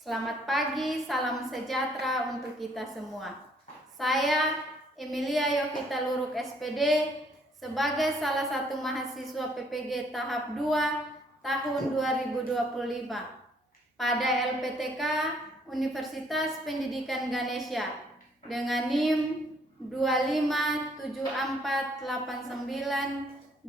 Selamat pagi, salam sejahtera untuk kita semua. Saya Emilia Yovita Luruk SPD sebagai salah satu mahasiswa PPG tahap 2 tahun 2025 pada LPTK Universitas Pendidikan Ganesha dengan NIM 2574892118.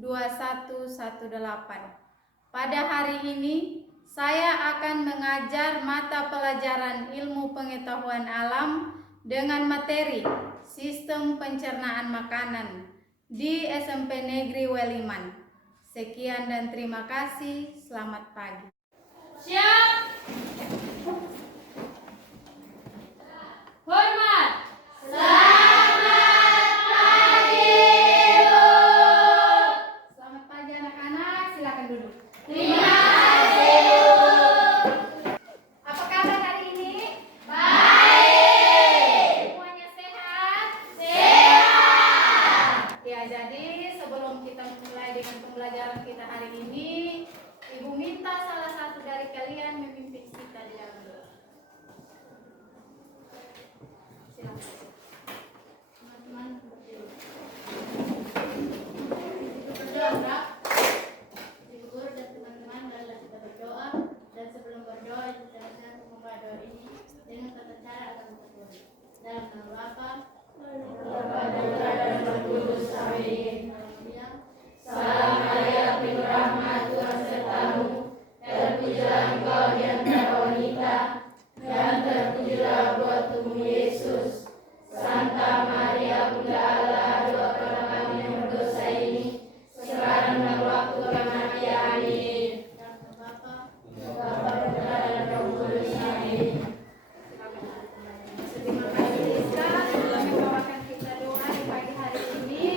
Pada hari ini saya akan mengajar mata pelajaran ilmu pengetahuan alam dengan materi sistem pencernaan makanan di SMP Negeri Weliman. Sekian dan terima kasih. Selamat pagi. Siap. Hormat. Selamat pagi, Bu. Selamat pagi anak-anak, silakan duduk. Terima kasih, Bu. Apa kabar hari ini? Baik. Semuanya sehat? Sehat. Ya, jadi sebelum kita mulai dengan pembelajaran kita hari ini, Ibu minta salah satu dari kalian memimpin kita di dalam doa. Silakan. Teman-teman berdiri. Berdoa, Ibu Guru dan teman-teman, marilah kita berdoa. Dan sebelum berdoa, saya membawa doa ini dengan tata cara akan berdoa. Dalam nama Bapa, Bapa dan Putra dan Roh Kudus. Amin. Salam Maria, penuh rahmat, Tuhan sertamu. Terpujilah engkau di antara wanita, dan terpujilah buah tubuhmu Yesus. Santa Maria, Bunda Allah, doakanlah kami yang berdosa ini, sekarang dan waktu kematian. Amin. Dalam nama Bapa, Bapa, Putra dan Roh Kudus. Amin. terima kasih Rizka sudah membawakan kita doa di pagi hari ini.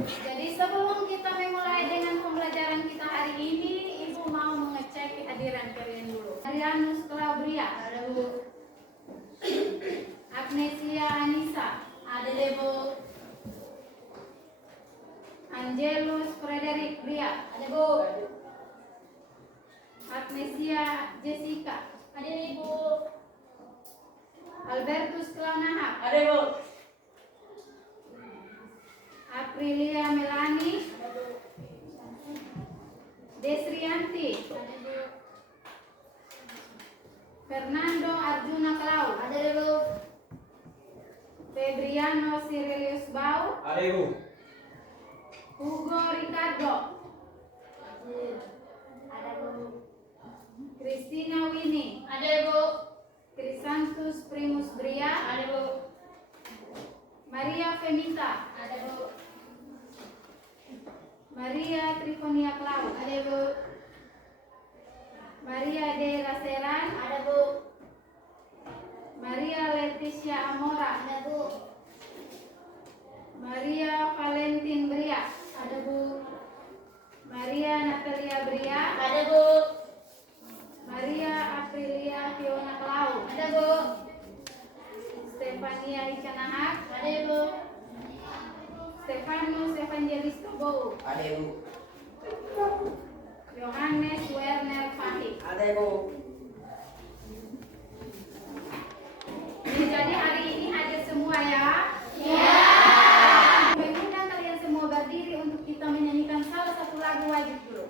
Jadi sebelum kita memulai dengan pembelajaran kita hari ini, Ibu mau mengecek kehadiran kalian dulu. Adrianus Claubria, ada Bu. Agnesia Anissa, ada deh Bu. Angelus Frederick Bria, ada Bu. Agnesia Jessica, ada Ibu. Albertus Klaunahap, Ada, Bu. Aprilia Melani, Desrianti, Fernando Arjuna Klau, ada Bu. Febriano Sirelius Bau, Ada Ibu. Hugo Ricardo, ada Bu. Christina Winnie, Ada, Bu. Crisantus Primus Bria, Ada, Bu. Maria Femita, Ada, Bu. Maria Trifonia Klau, ada Bu. Maria De Raseran, ada Bu. Maria Leticia Amora, ada Bu. Maria Valentin Bria, ada Bu. Maria Natalia Bria, Ada, Bu. Maria Aprilia Fiona Klau, Ada, Bu. Stefania Icanahak, Ada, Bu. Stefanus Evangelista Bow, Ada Ibu. Yohanes Werner Fahid. Ada Ibu. Jadi hari ini hadir semua ya. Ya. Mengundang kalian semua berdiri untuk kita menyanyikan salah satu lagu wajib dulu.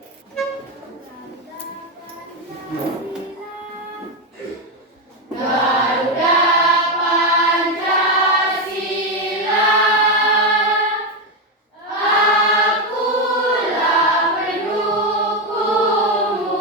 Garuda Pancasila, akulah pendukungmu.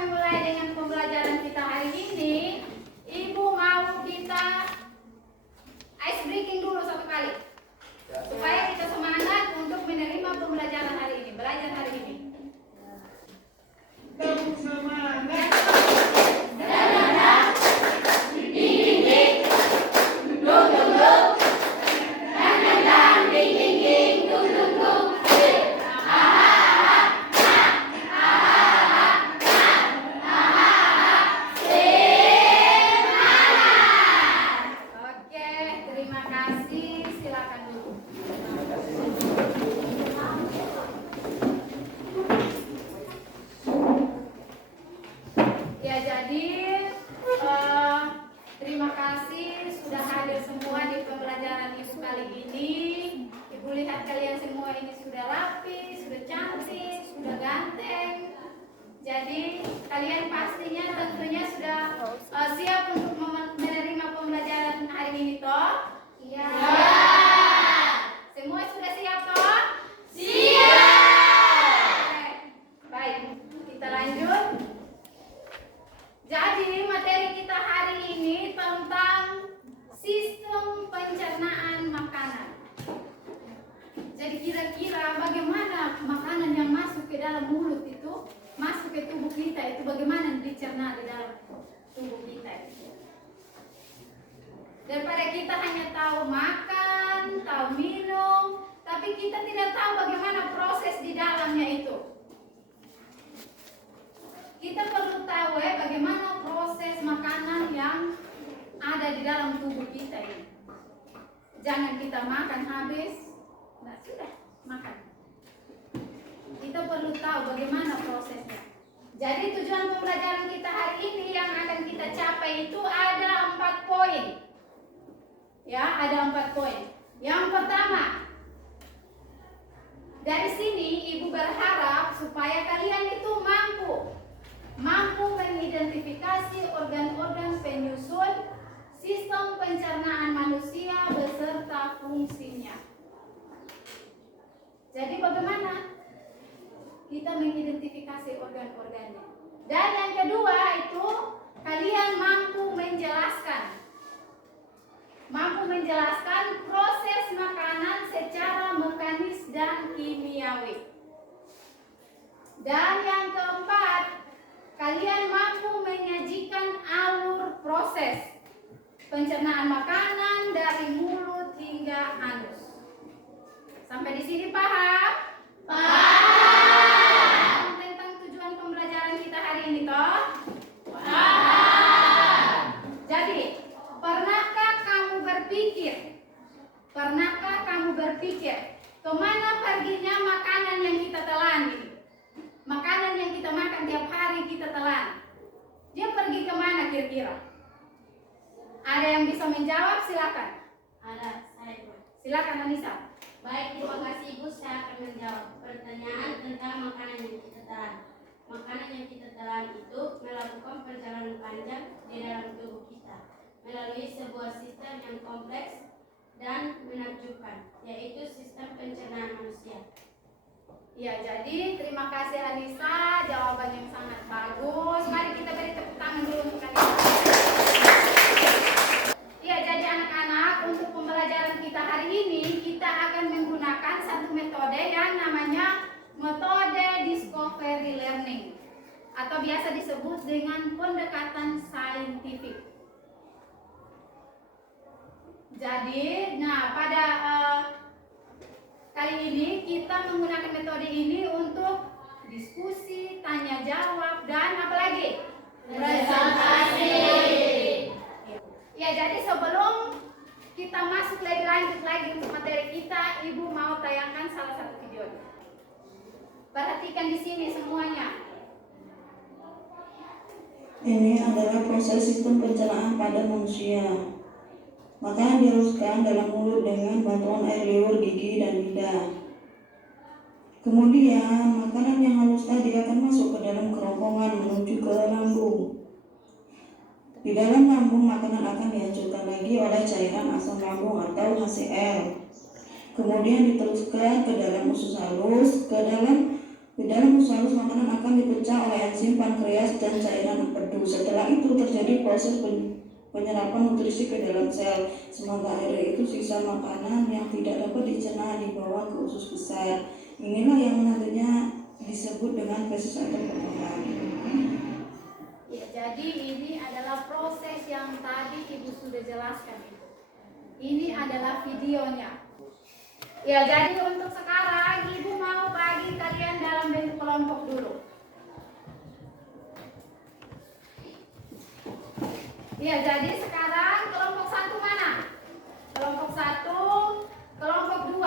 memulai dengan pembelajaran kita hari ini, Ibu mau kita ice breaking dulu satu kali, supaya kita semangat untuk menerima pembelajaran hari ini, belajar hari ini. Semangat. Terima kasih sudah hadir semua di pembelajaran Ibu kali ini. Ibu lihat kalian semua ini sudah rapi, sudah cantik, sudah ganteng. Jadi kalian pastinya tentunya sudah siap untuk menerima pembelajaran hari ini toh? Iya. Semua sudah siap toh? Siap. Oke. Baik, kita lanjut. Jadi materi kita hari ini tentang sistem pencernaan makanan. Jadi kira-kira bagaimana makanan yang masuk ke dalam mulut itu, masuk ke tubuh kita itu bagaimana dicerna di dalam tubuh kita itu. Daripada kita hanya tahu makan, tahu minum, tapi kita tidak tahu bagaimana proses di dalamnya itu. Kita perlu tahu bagaimana proses makanan yang ada di dalam tubuh kita ini. Jangan kita makan habis, nah sudah makan. Kita perlu tahu bagaimana prosesnya. Jadi tujuan pembelajaran kita hari ini yang akan kita capai itu ada 4 poin. Ya, ada 4 poin. Yang pertama, dari sini Ibu berharap supaya kalian itu mampu mengidentifikasi organ-organ penyusun sistem pencernaan manusia beserta fungsinya. Jadi bagaimana kita mengidentifikasi organ-organnya? Dan yang kedua itu kalian mampu menjelaskan proses makanan secara mekanis dan kimiawi. Dan yang keempat, kalian mampu menyajikan alur proses pencernaan makanan dari mulut hingga anus. Sampai di sini paham? Paham. Tentang tujuan pembelajaran kita hari ini toh? Paham. Jadi, pernahkah kamu berpikir kemana perginya makanan yang kita telan ini? Makanan yang kita makan tiap hari kita telan, dia pergi kemana kira-kira? Ada yang bisa menjawab? Silakan. Ada, saya. Silakan Anissa. Baik, terima kasih Ibu. Saya akan menjawab pertanyaan tentang makanan yang kita telan. Makanan yang kita telan itu melakukan perjalanan panjang di dalam tubuh kita melalui sebuah sistem yang kompleks dan menakjubkan, yaitu sistem pencernaan manusia. Ya, jadi terima kasih Anissa, jawaban yang sangat bagus. Mari kita beri tepuk tangan dulu untuk Anissa. Ya, jadi anak-anak, untuk pembelajaran kita hari ini kita akan menggunakan satu metode yang namanya metode discovery learning atau biasa disebut dengan pendekatan saintifik. Jadi, pada kali ini kita menggunakan metode ini untuk diskusi, tanya jawab, dan apa lagi? Presentasi. Ya, jadi sebelum kita masuk lebih lanjut lagi untuk materi kita, Ibu mau tayangkan salah satu video. Perhatikan di sini semuanya. Ini adalah proses sistem pencernaan pada manusia. Makanan dihaluskan dalam mulut dengan bantuan air liur, gigi, dan lidah. Kemudian, makanan yang halus tadi akan masuk ke dalam kerongkongan menuju ke lambung. Di dalam lambung, makanan akan dihancurkan lagi oleh cairan asam lambung atau HCl. Kemudian diteruskan ke dalam usus halus, ke dalam Di dalam usus halus makanan akan dipecah oleh enzim pankreas dan cairan empedu. Setelah itu terjadi proses penyerapan nutrisi ke dalam sel. Sementara air itu sisa makanan yang tidak dapat dicerna dibawa ke usus besar. Inilah yang nantinya disebut dengan feses atau kotoran. Ya, jadi ini adalah proses yang tadi Ibu sudah jelaskan itu. Ini adalah videonya. Ya, jadi untuk sekarang Ibu mau bagi kalian dalam bentuk kelompok dulu. Ya, jadi sekarang kelompok 1 mana? Kelompok 1, kelompok 2.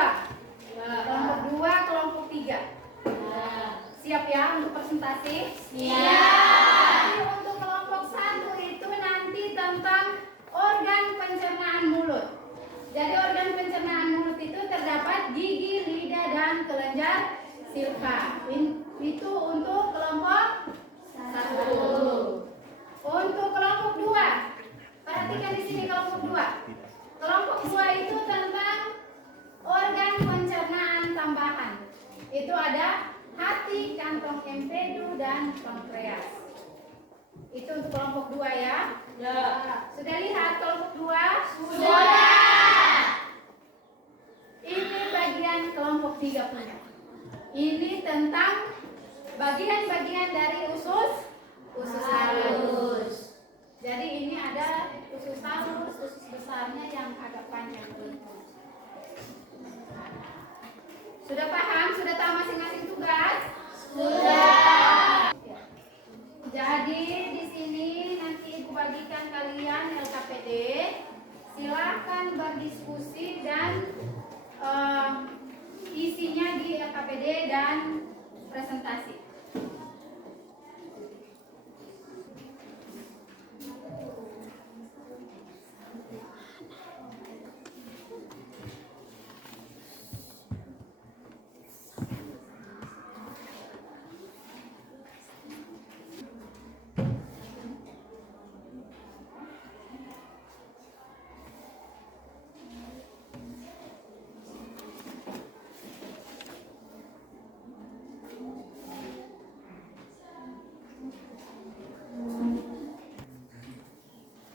Kelompok 2, kelompok 3. Siap ya untuk presentasi? Siap. Jadi untuk kelompok 1 itu nanti tentang organ pencernaan mulut. Jadi organ pencernaan mulut itu terdapat gigi, lidah, dan kelenjar silka. Itu untuk kelompok 1. Untuk kelompok 2, perhatikan di sini kelompok 2. Kelompok 2 itu tentang organ pencernaan tambahan. Itu ada hati, kantong empedu, dan pankreas. Itu untuk kelompok 2 ya. Sudah lihat kelompok 2? Sudah. Ini bagian kelompok 3 punya. Ini tentang bagian-bagian dari usus halus. Jadi ini ada usus halus, usus besarnya yang agak panjang. Sudah paham? Sudah tahu masing-masing tugas? Sudah. Jadi di sini nanti Ibu bagikan kalian LKPD. Silahkan berdiskusi dan isinya di LKPD dan presentasi.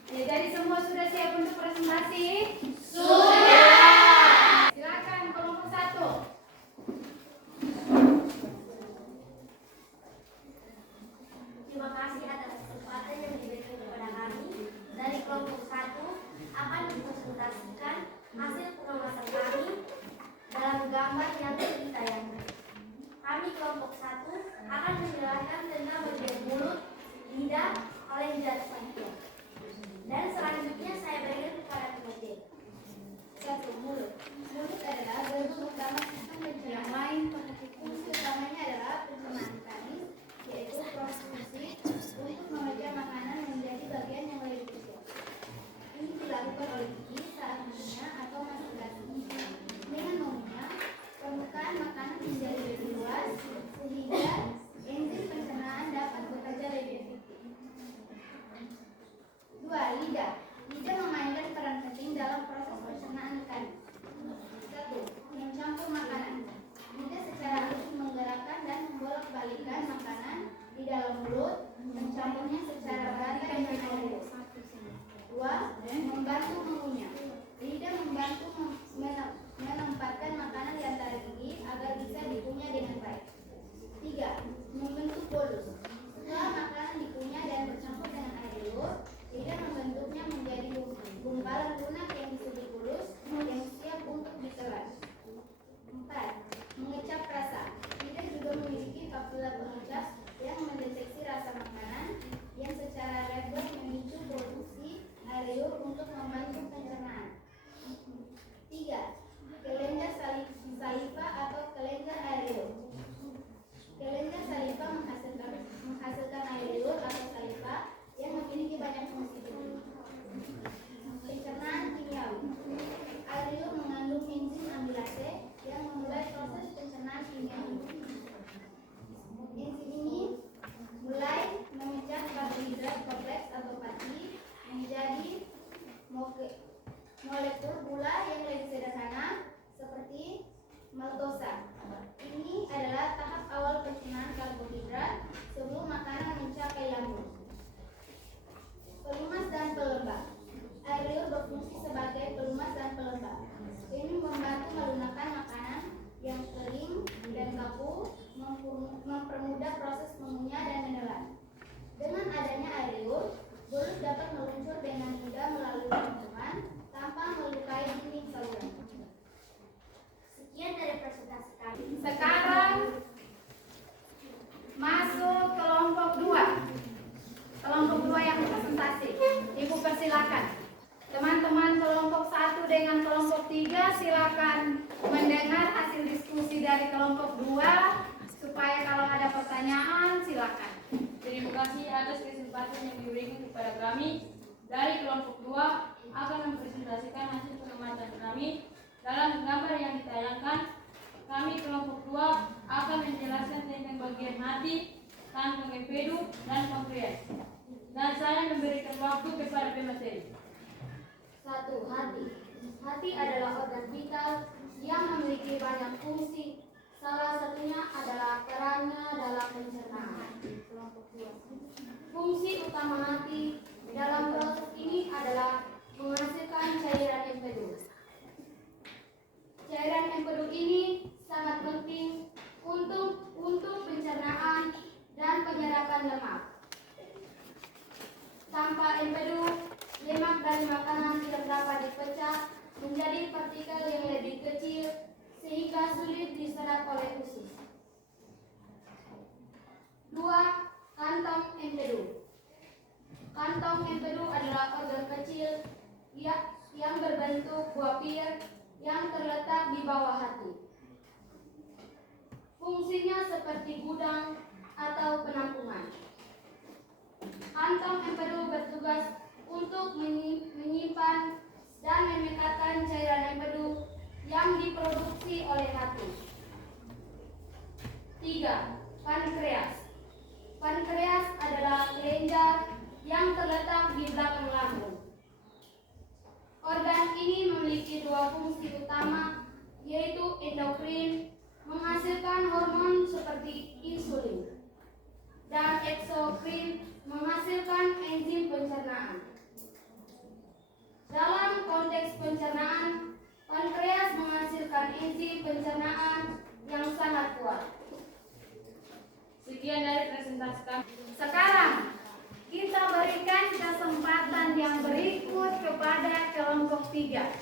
Ya, jadi semua sudah siap untuk presentasi? Sudah. Silakan kelompok 1. Terima kasih atas kesempatan yang diberikan kepada kami. Dari kelompok 1 akan dipresentasikan hasil pengawasan kami dalam gambar yang ditayangkan. Kami kelompok 1 akan menjelaskan tentang bagian mulut, lidah, kelenjar silka. Dan selanjutnya saya berikan kepada PPT. 1. Mulut. Mulut adalah gerbang utama sistem pencernaan. Yang lain Fungsi utamanya adalah pencernaan mekanis, yaitu proses fisik untuk mengejar makanan menjadi bagian yang lebih kecil. Ini dilakukan oleh gigi saat mengunyah atau mastikasi. Dengan mengunyah, permukaan makanan menjadi lebih luas sehingga enzim pencernaan dapat bekerja lebih efektif. 2. Lidah. Lidah memainkan peran penting dalam proses pencernaan mekanis. 1. Mencampur makanan. Lidah secara halus menggerakkan dan membolak-balikkan makanan di dalam mulut, mencampurnya secara merata dengan air. 2. Membantu mengunyah. Lidah membantu menempatkan makanan di antara gigi agar bisa dikunyah dengan baik. 3. Membentuk bolus. Setelah makanan dikunyah dan bercampur dengan air liur, lidah membentuknya menjadi gumpalan lunak yang disebut bolus yang siap untuk ditelan. 4. Mengecap rasa. Lidah juga memiliki kapsula pengecap yang mendeteksi rasa makanan yang secara refleks memicu produksi air liur untuk membantu pencernaan. silakan mendengar hasil diskusi dari kelompok 2 supaya kalau ada pertanyaan silakan. Terima kasih atas kesempatan yang diberikan kepada kami. Dari kelompok 2 akan mempresentasikan hasil pengamatan kami dalam gambar yang ditayangkan. Kami kelompok 2 akan menjelaskan tentang bagian hati, kantong empedu, dan pankreas. Dan saya memberikan waktu kepada pemateri. 1. Hati. Hati adalah organ vital yang memiliki banyak fungsi. Salah satunya adalah perannya dalam pencernaan. Fungsi utama hati dalam proses ini adalah menghasilkan cairan empedu. Cairan empedu ini sangat penting untuk pencernaan dan penyerapan lemak. Tanpa empedu, lemak dari makanan tidak dapat dipecah menjadi partikel yang lebih kecil sehingga sulit diserap oleh usus. 2. Kantong empedu. Kantong empedu adalah organ kecil yang berbentuk buah pir yang terletak di bawah hati. Fungsinya seperti gudang atau penampungan. Kantong empedu bertugas untuk menyimpan dan memekatkan cairan empedu yang diproduksi oleh hati. 3. Pankreas. Pankreas adalah kelenjar yang terletak di belakang lambung. Organ ini memiliki 2 fungsi utama, yaitu endokrin, menghasilkan hormon seperti insulin, dan eksokrin, menghasilkan enzim pencernaan. Dalam konteks pencernaan, pankreas menghasilkan enzim pencernaan yang sangat kuat. Sekian dari presentasi kami. Sekarang kita berikan kesempatan yang berikut kepada kelompok 3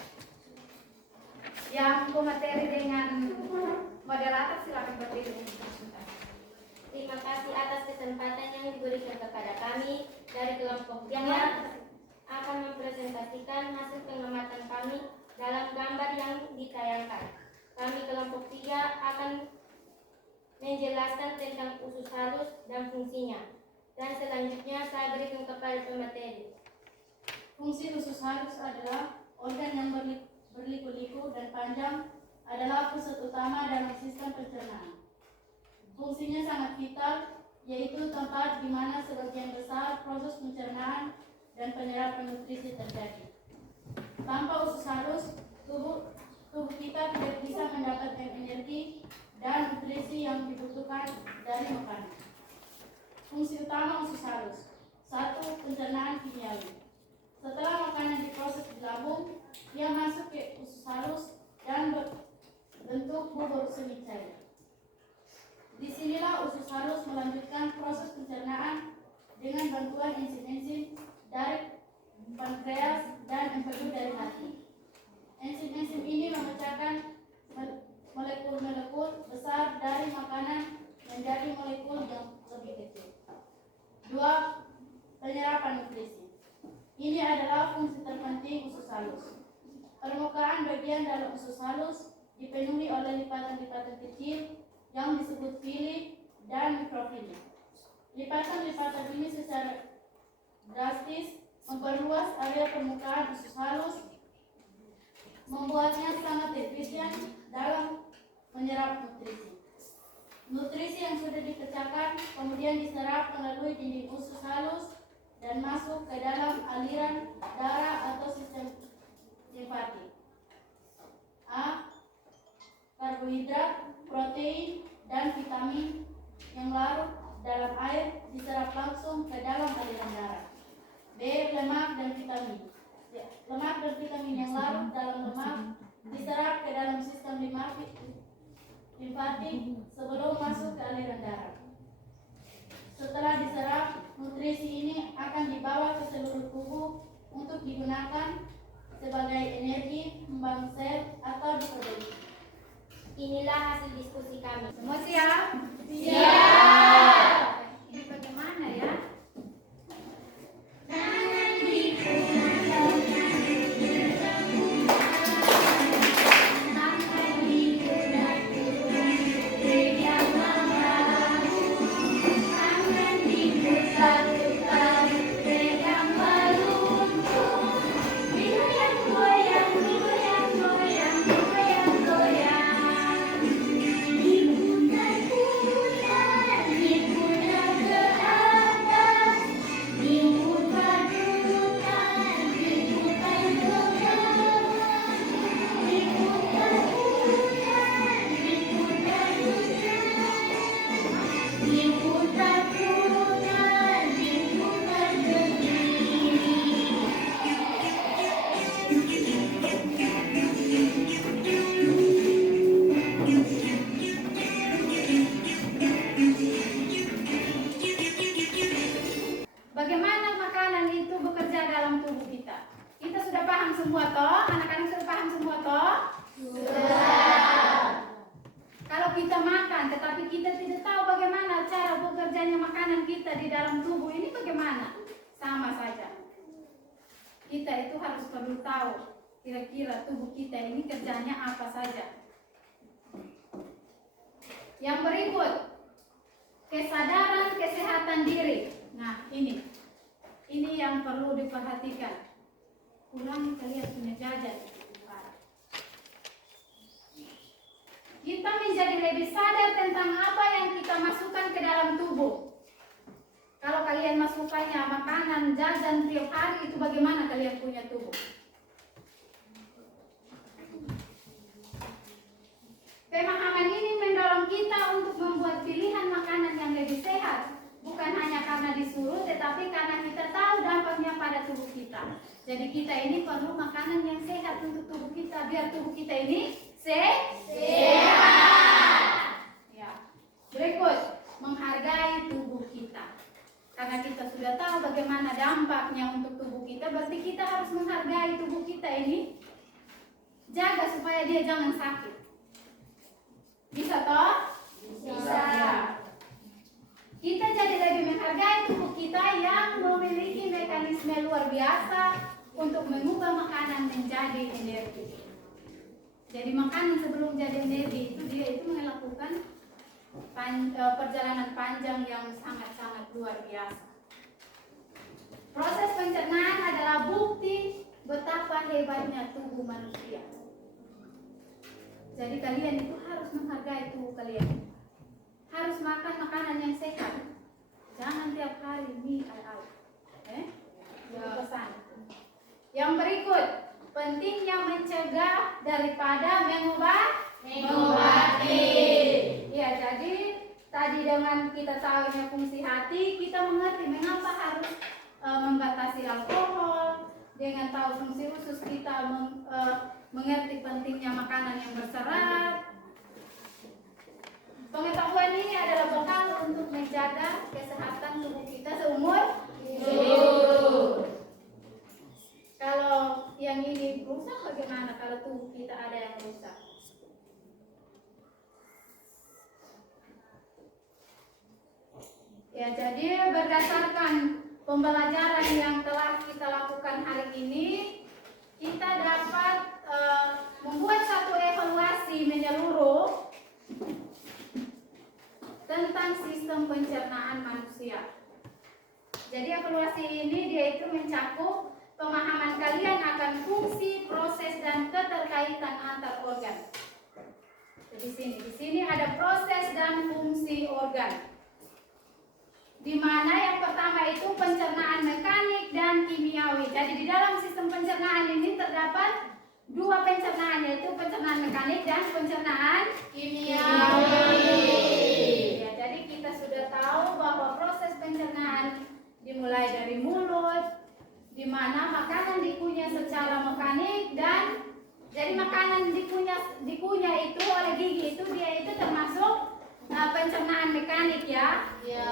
yang pemateri dengan moderator. Silakan berdiri. Terima kasih atas kesempatan yang diberikan kepada kami. Dari kelompok 3 akan mempresentasikan hasil pengamatan kami dalam gambar yang ditayangkan. Kami kelompok 3 akan menjelaskan tentang usus halus dan fungsinya. Dan selanjutnya saya berikan kepada pemateri. Fungsi usus halus adalah organ yang berliku-liku dan panjang, adalah pusat utama dalam sistem pencernaan. Fungsinya sangat vital, yaitu tempat di mana sebagian besar proses pencernaan dan penyerapan nutrisi terjadi. Tanpa usus halus, tubuh kita tidak bisa mendapatkan energi dan nutrisi yang dibutuhkan dari makanan. Fungsi utama usus halus: 1. Pencernaan kimiawi. Setelah makanan diproses di lambung, ia masuk ke usus halus dan berbentuk bubur semi cair. Disinilah usus halus melanjutkan proses pencernaan dengan bantuan enzim-enzim dari pankreas dan empedu dari hati. Enzim-enzim ini memecahkan molekul-molekul besar dari makanan menjadi molekul yang lebih kecil. 2. Penyerapan nutrisi. Ini adalah fungsi terpenting usus halus. Permukaan bagian dalam usus halus dipenuhi oleh lipatan-lipatan kecil yang disebut villi dan mikrofilli. Lipatan-lipatan ini secara drastis memperluas area permukaan usus halus, membuatnya sangat efisien dalam menyerap nutrisi. Nutrisi yang sudah dipecahkan kemudian diserap melalui dinding usus halus dan masuk ke dalam aliran darah atau sistem simpatik. A. Karbohidrat, protein, dan vitamin yang larut dalam air diserap langsung ke dalam aliran darah. B. Lemak dan vitamin. Lemak dan vitamin yang larut dalam lemak diserap ke dalam sistem limpatik sebelum masuk ke aliran darah. Setelah diserap, nutrisi ini akan dibawa ke seluruh tubuh untuk digunakan sebagai energi, membangun sel, atau diperbaiki. Inilah hasil diskusi kami. Semua siap? Siap. Ini bagaimana ya? bagaimana makanan itu bekerja dalam tubuh kita. Kita sudah paham semua toh? Anak-anak sudah paham semua toh? Sudah. Kalau kita makan tetapi kita tidak tahu bagaimana cara bekerjanya makanan kita di dalam tubuh ini bagaimana? Sama saja. Kita itu harus perlu tahu kira-kira tubuh kita ini kerjanya apa saja. Yang berikut, kesadaran kesehatan diri. Nah, ini yang perlu diperhatikan. Ulangi kalian punya jajan. Kita menjadi lebih sadar tentang apa yang kita masukkan ke dalam tubuh. Kalau kalian masukkannya makanan, jajan tiap hari, itu bagaimana kalian punya tubuh? Pemahaman ini mendorong kita untuk membuat pilihan makanan yang lebih sehat. Bukan hanya karena disuruh, tetapi karena kita tahu dampaknya pada tubuh kita. Jadi kita ini perlu makanan yang sehat untuk tubuh kita, biar tubuh kita ini sehat. Ya. Berikut, menghargai tubuh kita. Karena kita sudah tahu bagaimana dampaknya untuk tubuh kita, berarti kita harus menghargai tubuh kita ini. Jaga supaya dia jangan sakit. Bisa toh? Bisa. Kita jadi lebih menghargai tubuh kita yang memiliki mekanisme luar biasa untuk mengubah makanan menjadi energi. Jadi makanan sebelum jadi energi itu dia itu melakukan perjalanan panjang yang sangat-sangat luar biasa. Proses pencernaan adalah bukti betapa hebatnya tubuh manusia. Jadi kalian itu harus menghargai tubuh kalian. Harus makan makanan yang sehat. Jangan tiap hari mie al-al. Pesan. Yang berikut, pentingnya mencegah daripada mengobati. Ya, jadi tadi dengan kita tahunya fungsi hati, kita mengerti mengapa harus membatasi alkohol. Dengan tahu fungsi usus kita mengerti pentingnya makanan yang berserat. Pengetahuan ini adalah bekal untuk menjaga kesehatan tubuh kita seumur hidup. Kalau yang ini rusak, bagaimana kalau tubuh kita ada yang rusak? Ya, jadi berdasarkan pembelajaran yang telah kita lakukan hari ini, kita dapat membuat satu evaluasi menyeluruh tentang sistem pencernaan manusia. Jadi evaluasi ini dia itu mencakup pemahaman kalian akan fungsi, proses, dan keterkaitan antar organ. Jadi di sini ada proses dan fungsi organ. Di mana yang pertama itu pencernaan mekanik dan kimiawi. Jadi di dalam sistem pencernaan ini terdapat dua pencernaan, yaitu pencernaan mekanik dan pencernaan kimiawi. Ya, jadi kita sudah tahu bahwa proses pencernaan dimulai dari mulut, di mana makanan dikunyah secara mekanik, dan jadi makanan dikunyah itu oleh gigi itu dia itu termasuk pencernaan mekanik ya. Ya.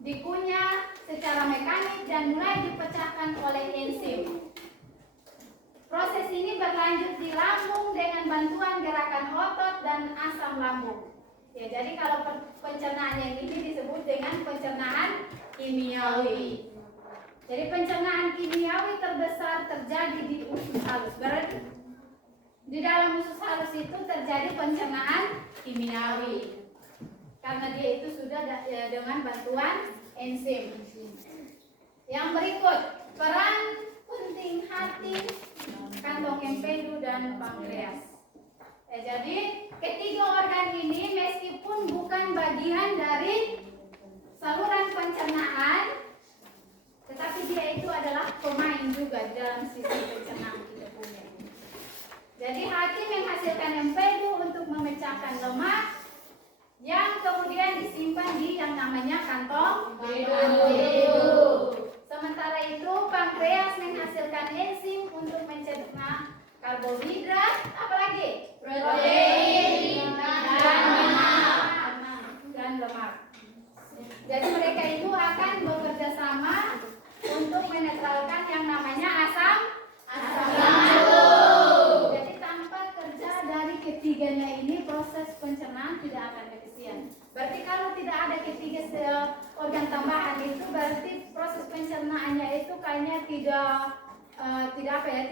Dikunyah secara mekanik dan mulai dipecahkan oleh enzim. Proses ini berlanjut di lambung dengan bantuan gerakan otot dan asam lambung. Ya, jadi kalau pencernaan yang ini disebut dengan pencernaan kimiawi. Jadi pencernaan kimiawi terbesar terjadi di usus halus. Berarti di dalam usus halus itu terjadi pencernaan kimiawi. Karena dia itu sudah dengan bantuan enzim. Yang berikut, peran penting hati, kantong empedu, dan pankreas. Jadi ketiga organ ini meskipun bukan bagian dari saluran pencernaan, tetapi dia itu adalah pemain juga dalam sistem pencernaan kita punya. Jadi hati menghasilkan empedu untuk memecahkan lemak yang kemudian disimpan di yang namanya kantong empedu. Sementara itu pankreas menghasilkan enzim untuk mencerna karbohidrat, apalagi protein dan lemak. Jadi mereka itu tidak ada ketiga organ tambahan itu berarti proses pencernaannya itu kayaknya tidak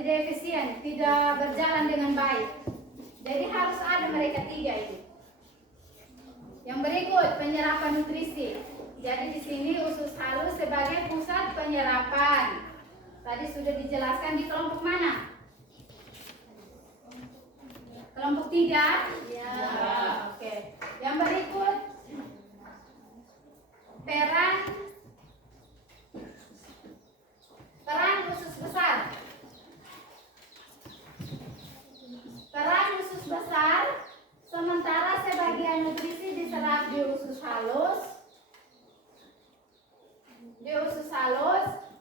efisien, tidak berjalan dengan baik. Jadi harus ada mereka tiga itu. Yang berikut penyerapan nutrisi. Jadi di sini usus halus sebagai pusat penyerapan. Tadi sudah dijelaskan di kelompok mana? Kelompok 3? Ya. Oke. Yang berikut peran usus besar. Peran usus besar, sementara sebagian nutrisi diserap di usus halus.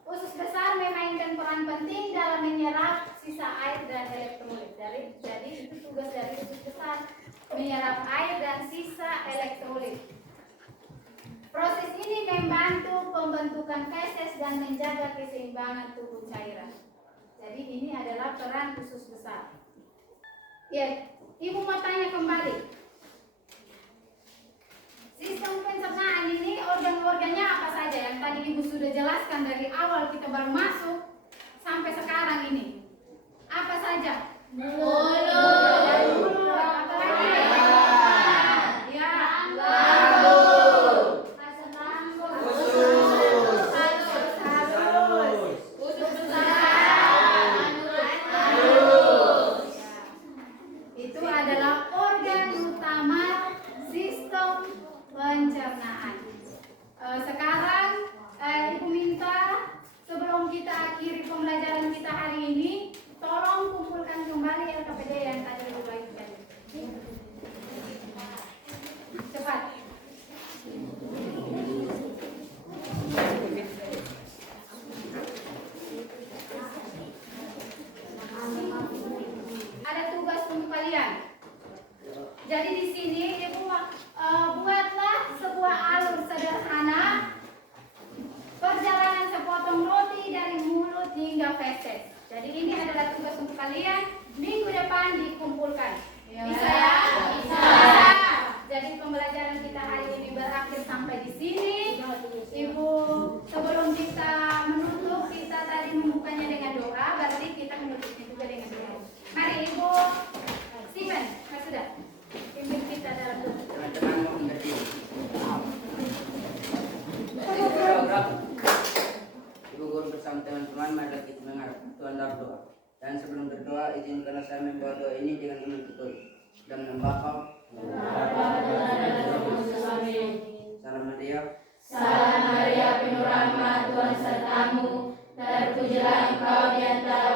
Usus besar memainkan peran penting dalam menyerap sisa air dan elektrolit. Jadi itu tugas dari usus besar, menyerap air dan sisa elektrolit. Proses ini membantu pembentukan feses dan menjaga keseimbangan tubuh cairan. Jadi ini adalah peran usus besar. Ya, Ibu mau tanya kembali. Sistem pencernaan ini organ-organnya apa saja yang tadi Ibu sudah jelaskan dari awal kita baru masuk sampai sekarang ini. Apa saja? Mulut. Apa lagi? Ya. Lambung. Asam lambung. Usus halus. Usus besar. Halus. Itu adalah organ utama sistem pencernaan. Sekarang Ibu minta sebelum kita akhiri pembelajaran kita hari ini, tolong kumpulkan kembali LKPD yang tadi Ibu bagikan. Cepat. Ada tugas untuk kalian. Jadi di sini Ibu buatlah sebuah alur sederhana perjalanan sepotong roti dari mulut hingga feses. Jadi ini adalah tugas untuk kalian. Minggu depan dikumpulkan. Bisa ya? Bisa. Jadi pembelajaran kita hari ini berakhir sampai di sini. Ibu, sebelum kita menutup, kita tadi membukanya dengan doa, berarti kita menutupnya juga dengan doa. Mari Ibu Steven, sudah pimpin kita dalam doa. Teman-teman mau mengerti. Ibu guru bersama teman-teman, mari kita menghadap Tuhan dalam doa. Dan sebelum berdoa, izinkanlah saya membawa doa ini dengan iman betul. Dan nama Bapa, Salam Maria. Salam Maria, penuh rahmat, Tuhan sertamu. Terpujilah engkau di antara